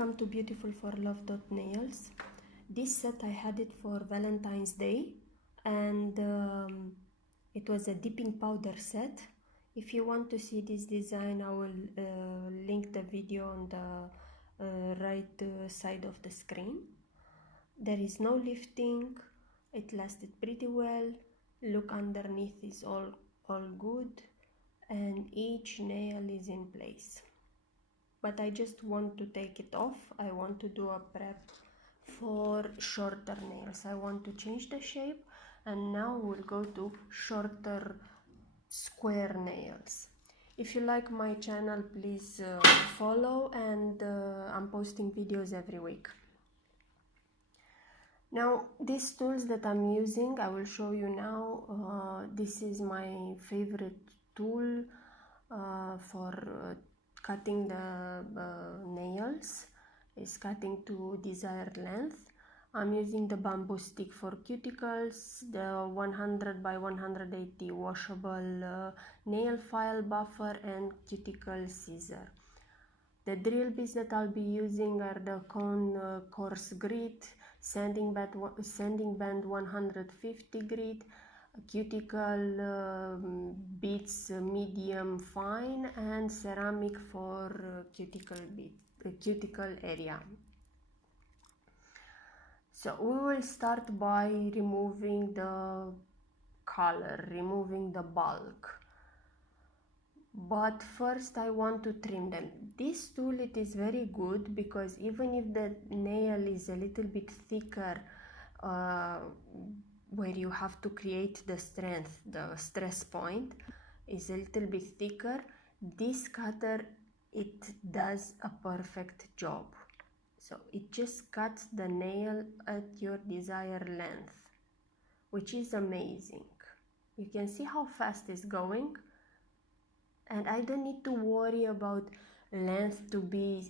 welcome to beautifulforlove.nails. This set I had it for Valentine's Day, and it was a dipping powder set. If you want to see this design, I will link the video on the right side of the screen. There is no lifting, it lasted pretty well. Look underneath is all good, and each nail is in place. But I just want to take it off. I want to do a prep for shorter nails. I want to change the shape, and now we'll go to shorter square nails. If you like my channel, please follow, and I'm posting videos every week. Now, these tools that I'm using, I will show you now. This is my favorite tool for cutting the nails. Is cutting to desired length. I'm using the bamboo stick for cuticles, the 100 by 180 washable nail file buffer, and cuticle scissor. The drill bits that I'll be using are the cone coarse grit, sanding band 150 grit, cuticle bits medium fine, and ceramic for cuticle area. So we will start by removing the color, removing the bulk. But first I want to trim them. This tool, it is very good because even if the nail is a little bit thicker, where you have to create the strength, the stress point is a little bit thicker, this cutter, it does a perfect job. So it just cuts the nail at your desired length, which is amazing. You can see how fast it's going, and I don't need to worry about length to be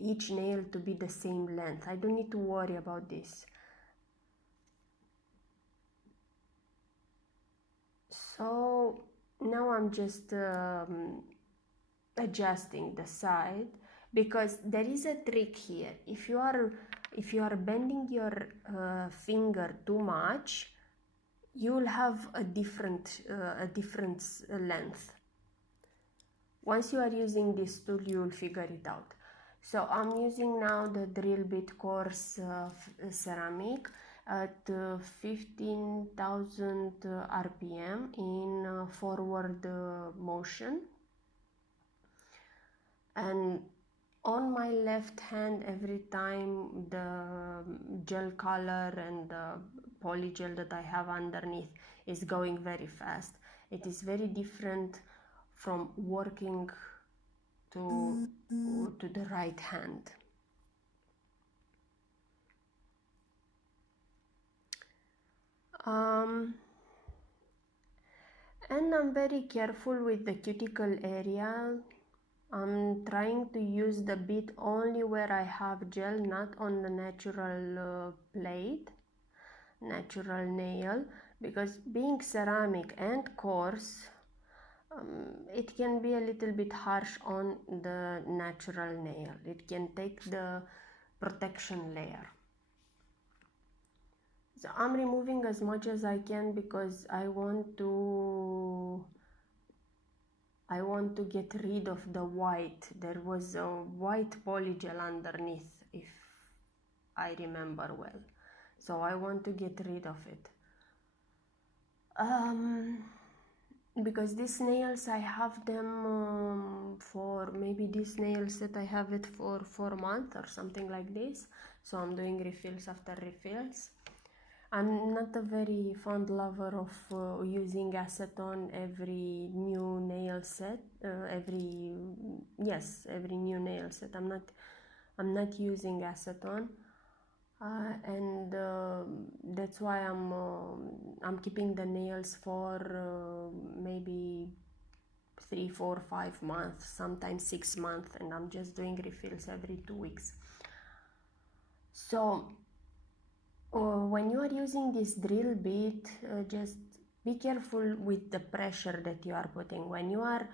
each nail to be the same length. I don't need to worry about this. So now I'm just adjusting the side, because there is a trick here. If you are bending your finger too much, you'll have a different length. Once you are using this tool, you will figure it out. So I'm using now the drill bit coarse ceramic at 15,000 RPM in forward motion. And on my left hand, every time the gel color and the polygel that I have underneath is going very fast. It is very different from working to the right hand. And I'm very careful with the cuticle area. I'm trying to use the bit only where I have gel, not on the natural plate, natural nail, because being ceramic and coarse, it can be a little bit harsh on the natural nail. It can take the protection layer. So I'm removing as much as I can because I want to get rid of the white. There was a white polygel underneath, if I remember well. So I want to get rid of it. Because these nails, I have them for maybe this nail set, I have it for 4 months or something like this. So I'm doing refills after refills. I'm not a very fond lover of using acetone every new nail set. Every new nail set. I'm not using acetone, and that's why I'm keeping the nails for maybe 3, 4, 5 months, sometimes 6 months, and I'm just doing refills every 2 weeks. So when you are using this drill bit, just be careful with the pressure that you are putting. When you are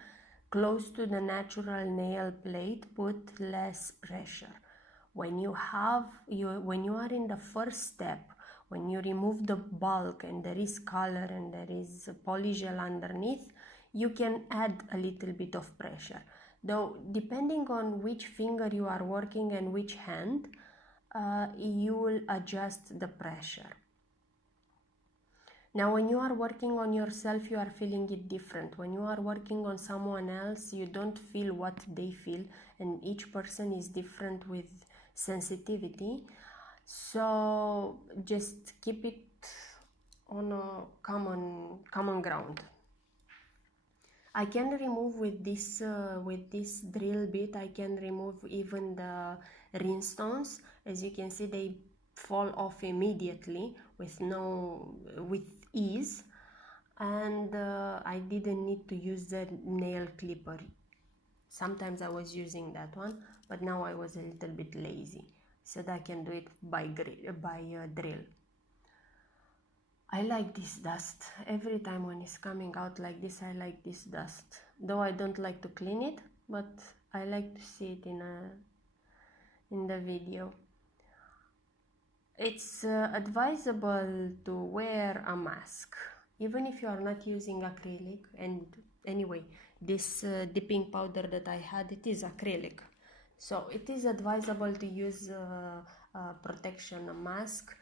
close to the natural nail plate, put less pressure. When you are in the first step, when you remove the bulk and there is color and there is polygel underneath, you can add a little bit of pressure. Though depending on which finger you are working and which hand, you will adjust the pressure. Now, when you are working on yourself, you are feeling it different. When you are working on someone else, you don't feel what they feel, and each person is different with sensitivity. So just keep it on a common ground. I can remove with this drill bit, I can remove even the rhinestones. As you can see, they fall off immediately with ease, and I didn't need to use the nail clipper. Sometimes I was using that one, but now I was a little bit lazy, so that I can do it by drill. I like this dust. Every time when it's coming out like this, I like this dust. Though I don't like to clean it, but I like to see it in the video. It's advisable to wear a mask, even if you are not using acrylic. And anyway, this dipping powder that I had, it is acrylic. So it is advisable to use a protection mask,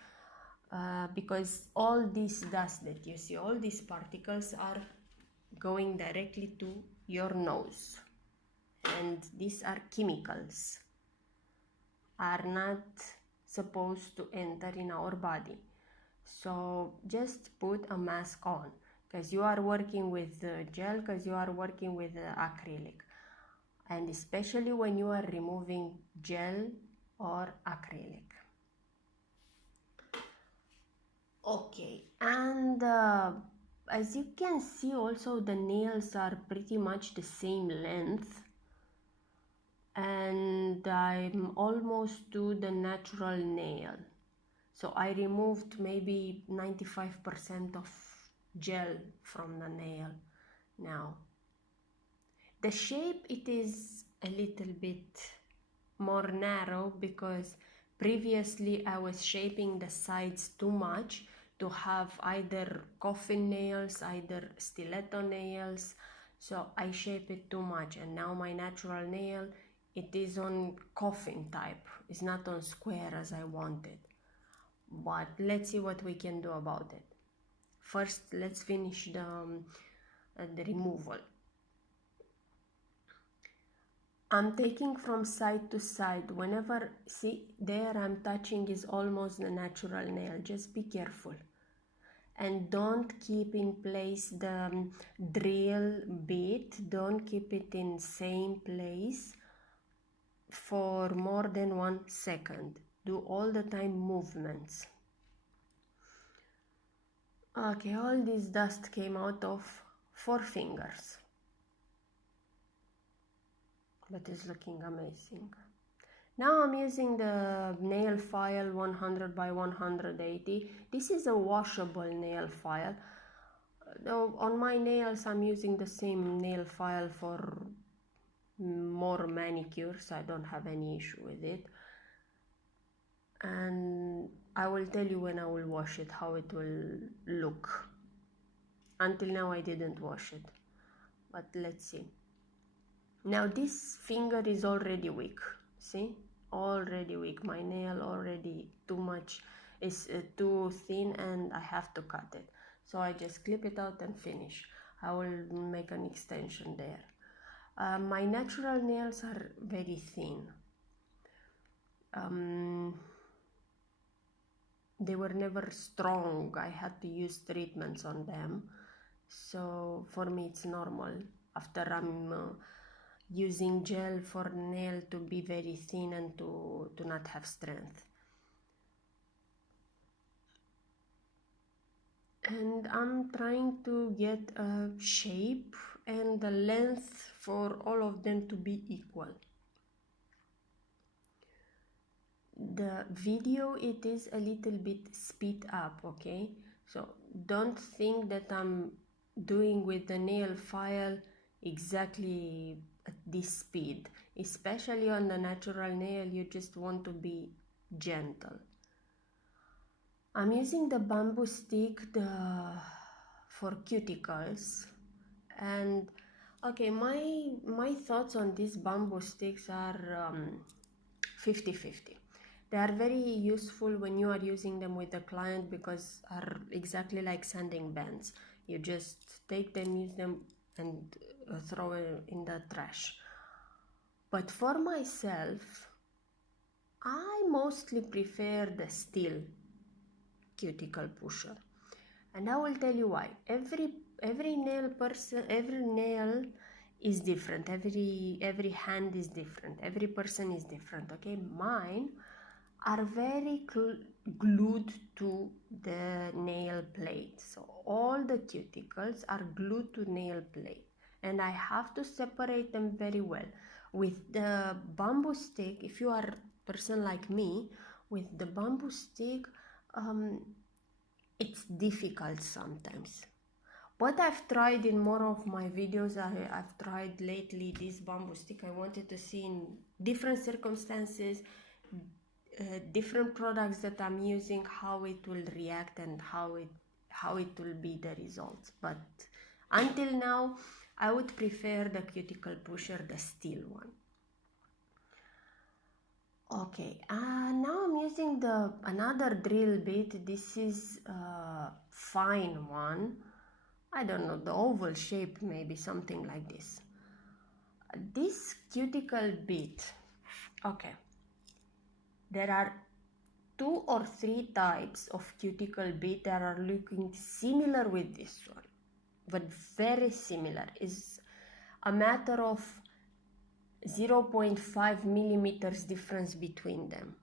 because all this dust that you see, all these particles are going directly to your nose, and these are chemicals, are not supposed to enter in our body. So just put a mask on, because you are working with gel, because you are working with acrylic, and especially when you are removing gel or acrylic. Okay, and as you can see, also the nails are pretty much the same length, and I'm almost to the natural nail. So I removed maybe 95% of gel from the nail now. The shape, it is a little bit more narrow, because previously I was shaping the sides too much to have either coffin nails, either stiletto nails. So I shape it too much, and now my natural nail, it is on coffin type. It's not on square as I wanted. But let's see what we can do about it. First, let's finish the removal. I'm taking from side to side. Whenever, see, there I'm touching is almost the natural nail. Just be careful. And don't keep in place the drill bit. Don't keep it in same place for more than 1 second. Do all the time movements. Okay, all this dust came out of 4 fingers. But it's looking amazing. Now I'm using the nail file 100 by 180. This is a washable nail file. Though on my nails I'm using the same nail file for more manicures. I don't have any issue with it. And I will tell you when I will wash it, how it will look. Until now I didn't wash it. But let's see. Now this finger is already weak. See? Already weak. My nail already is too thin, and I have to cut it. So I just clip it out and finish. I will make an extension there. My natural nails are very thin. They were never strong. I had to use treatments on them. So for me it's normal. After I'm using gel for nail to be very thin and to not have strength. And I'm trying to get a shape and the length for all of them to be equal. The video, it is a little bit speed up, okay? So don't think that I'm doing with the nail file exactly at this speed. Especially on the natural nail, you just want to be gentle. I'm using the bamboo stick for cuticles, and okay, my thoughts on these bamboo sticks are 50-50. They are very useful when you are using them with the client because are exactly like sanding bands. You just take them, use them, and throw it in the trash. But for myself, I mostly prefer the steel cuticle pusher, and I will tell you why. Every nail is different. Every hand is different. Every person is different. Okay, mine are very glued to the nail plate, so all the cuticles are glued to nail plate, and I have to separate them very well. With the bamboo stick, if you are a person like me, with the bamboo stick, it's difficult sometimes. What I've tried in more of my videos, I've tried lately this bamboo stick. I wanted to see in different circumstances, different products that I'm using, how it will react and how it will be the results. But until now, I would prefer the cuticle pusher, the steel one. Okay, now I'm using another drill bit. This is a fine one. I don't know, the oval shape, maybe something like this. This cuticle bit, okay, there are 2 or 3 types of cuticle bit that are looking similar with this one, but very similar. Is a matter of 0.5 millimeters difference between them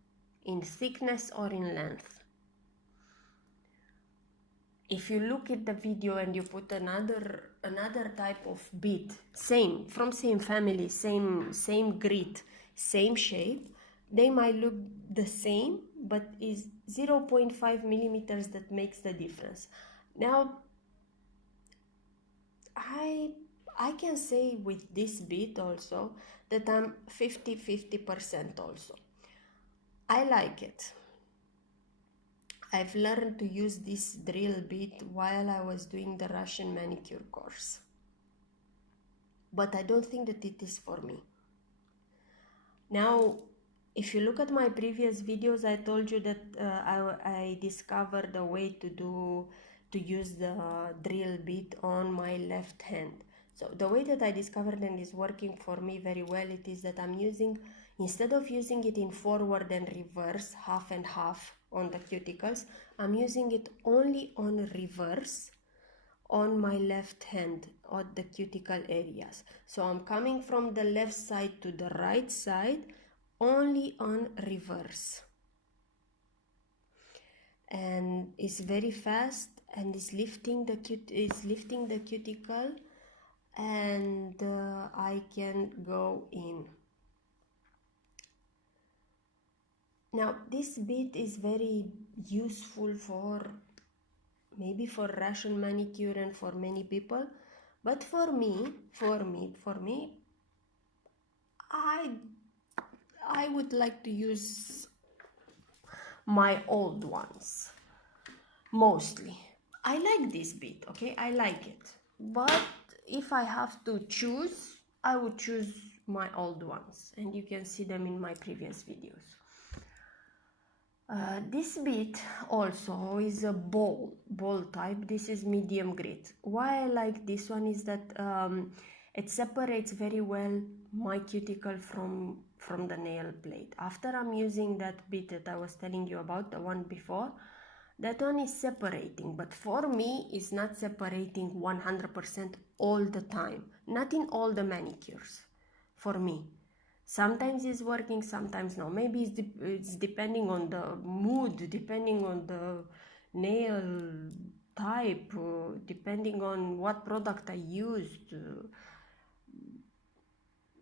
in thickness or in length. If you look at the video and you put another type of bead, from same family, same grit, same shape, they might look the same, but is 0.5 millimeters that makes the difference. Now, I can say with this bead also that I'm 50-50% also. I like it. I've learned to use this drill bit while I was doing the Russian manicure course, but I don't think that it is for me. Now, if you look at my previous videos, I told you that I discovered a way to use the drill bit on my left hand. So the way that I discovered and is working for me very well, it is that I'm using, instead of using it in forward and reverse, half and half on the cuticles, I'm using it only on reverse on my left hand on the cuticle areas. So I'm coming from the left side to the right side only on reverse, and it's very fast and is lifting the cuticle, and I can go in. Now this bit is very useful for maybe for Russian manicure and for many people, but for me, I would like to use my old ones mostly. I like this bit, okay, I like it, but if I have to choose, I would choose my old ones, and you can see them in my previous videos. This bit also is a ball type. This is medium grit. Why I like this one is that it separates very well my cuticle from the nail plate. After I'm using that bit that I was telling you about, the one before, that one is separating, but for me it's not separating 100% all the time, not in all the manicures for me. Sometimes it's working, sometimes no. Maybe it's depending on the mood, depending on the nail type, depending on what product I used.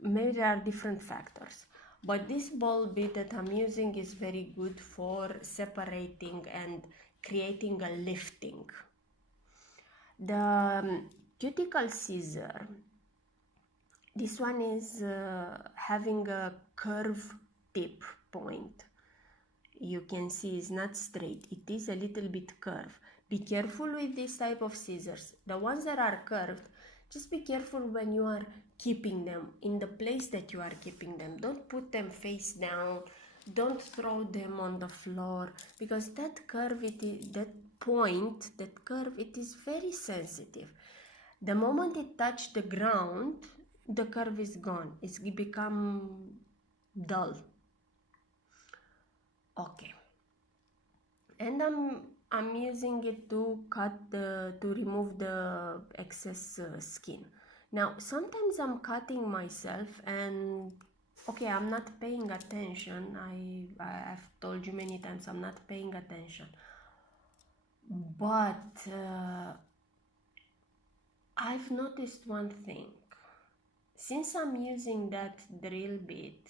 Maybe there are different factors. But this ball bit that I'm using is very good for separating and creating a lifting. The cuticle scissor This one is having a curve tip point. You can see it's not straight, it is a little bit curved. Be careful with this type of scissors. The ones that are curved, just be careful when you are keeping them in the place that you are keeping them. Don't put them face down, don't throw them on the floor, because that curve, that point, that curve, it is very sensitive. The moment it touches the ground, the curve is gone. It's become dull. Okay, and I'm using it to to remove the excess skin. Now sometimes I'm cutting myself and okay, I'm not paying attention. I've told you many times I'm not paying attention, but I've noticed one thing. Since I'm using that drill bit,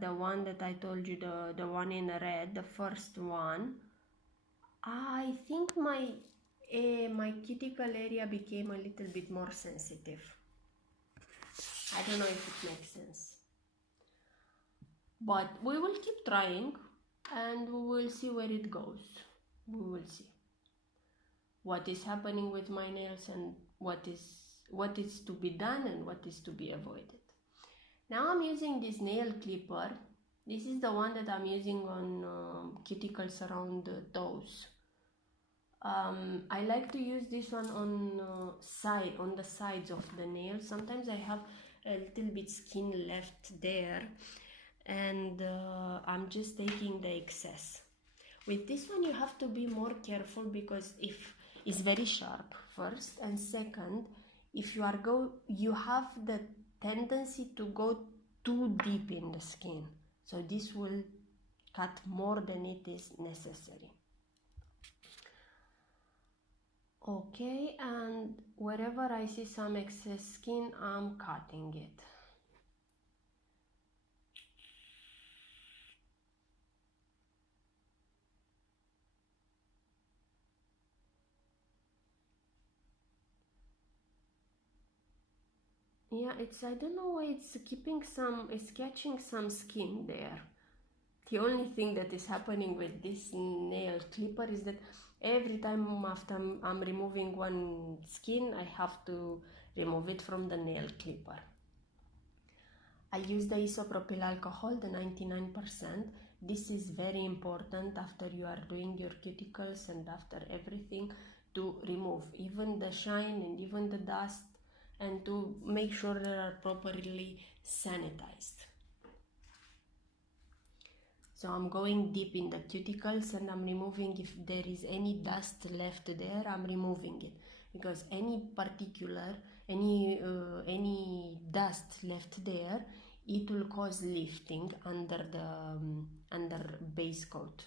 the one that I told you, the one in red, the first one, I think my cuticle area became a little bit more sensitive. I don't know if it makes sense, but we will keep trying and we will see where it goes. We will see what is happening with my nails and what is to be done and what is to be avoided. Now I'm using this nail clipper. This is the one that I'm using on cuticles around the toes. I like to use this one on the sides of the nail. Sometimes I have a little bit skin left there, and I'm just taking the excess. With this one you have to be more careful because if it's very sharp first, and second, if you have the tendency to go too deep in the skin, so this will cut more than it is necessary. Okay, and wherever I see some excess skin, I'm cutting it. Yeah, I don't know why it's catching some skin there. The only thing that is happening with this nail clipper is that every time after I'm removing one skin, I have to remove it from the nail clipper. I use the isopropyl alcohol, the 99%. This is very important after you are doing your cuticles and after everything, to remove even the shine and even the dust, and to make sure they are properly sanitized. So I'm going deep in the cuticles and I'm removing, if there is any dust left there, I'm removing it, because any dust left there, it will cause lifting under the under base coat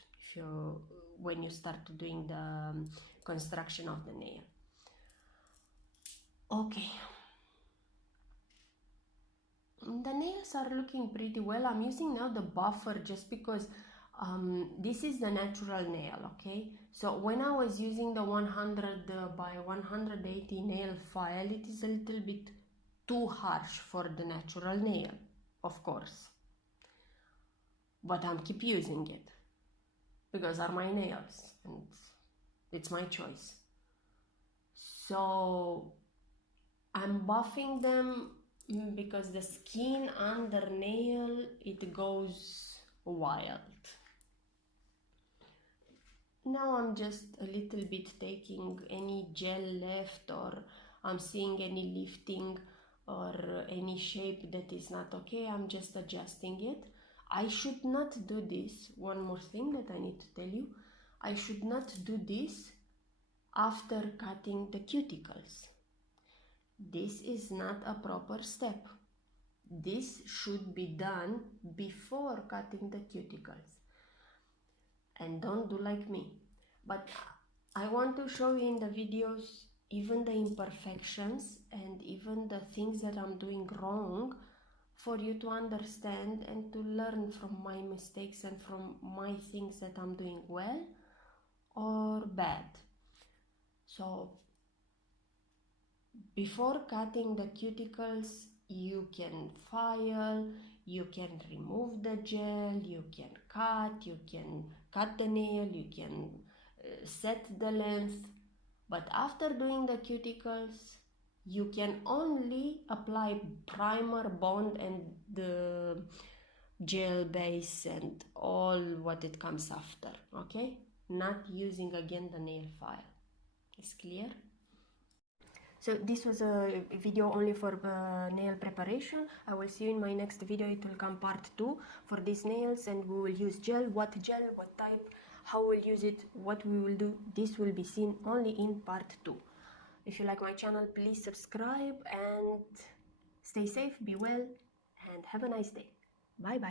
when you start doing the construction of the nail. Okay. The nails are looking pretty well. I'm using now the buffer just because this is the natural nail, okay? So when I was using the 100 by 180 nail file, it is a little bit too harsh for the natural nail, of course. But I'm keep using it because are my nails and it's my choice. So I'm buffing them because the skin under nail, it goes wild. Now I'm just a little bit taking any gel left, or I'm seeing any lifting or any shape that is not okay, I'm just adjusting it. I should not do this. One more thing that I need to tell you, I should not do this after cutting the cuticles. This is not a proper step. This should be done before cutting the cuticles. And don't do like me. But I want to show you in the videos even the imperfections and even the things that I'm doing wrong, for you to understand and to learn from my mistakes and from my things that I'm doing well or bad. So before cutting the cuticles, you can file, you can remove the gel, you can cut the nail, you can set the length. But after doing the cuticles, you can only apply primer, bond, and the gel base and all what it comes after, okay? Not using again the nail file. It's clear? So this was a video only for nail preparation. I will see you in my next video. It will come part 2 for these nails, and we will use gel, what type, how we'll use it, what we will do. This will be seen only in part 2. If you like my channel, please subscribe and stay safe, be well, and have a nice day. Bye bye.